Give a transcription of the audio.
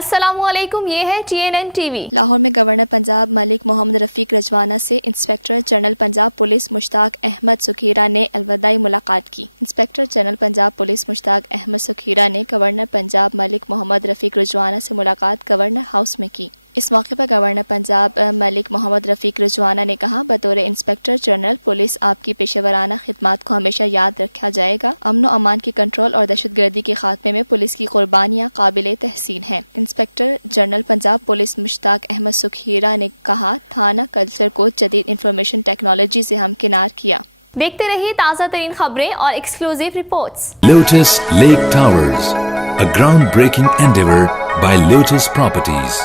अस्सलामुअलैकुम, ये है TNN TV। लाहौर में गवर्नर पंजाब मलिक मोहम्मद रफ़ीक रजवाना से inspector general Punjab police Mushtaq Ahmed Sukhera ने अलविदाई मुलाकात की। Inspector general Punjab police Mushtaq Ahmed Sukhera ने गवर्नर पंजाब मलिक मोहम्मद रफ़ीक रजवाना से मुलाकात गवर्नर हाउस में की। इस मौके पर गवर्नर पंजाब मलिक मोहम्मद रफ़ीक रजवाना ने कहा, बतौर इंस्पेक्टर जनरल पुलिस आपकी पेशेवराना खिदमत को हमेशा याद रखा जाएगा। अमन व अमान के कंट्रोल और दहशतगर्दी के खात्मे में पुलिस की कुर्बानियाँ काबिल तहसीन हैं। Inspector general Punjab police Mushtaq Ahmed Sukhera ने कहा, थाना कल्चर को जदीद इंफॉर्मेशन टेक्नोलॉजी से हमकिनार किया। देखते रहिए ताज़ा तरीन खबरें और exclusive reports. Lotus Lake Towers, a groundbreaking endeavor by Lotus Properties.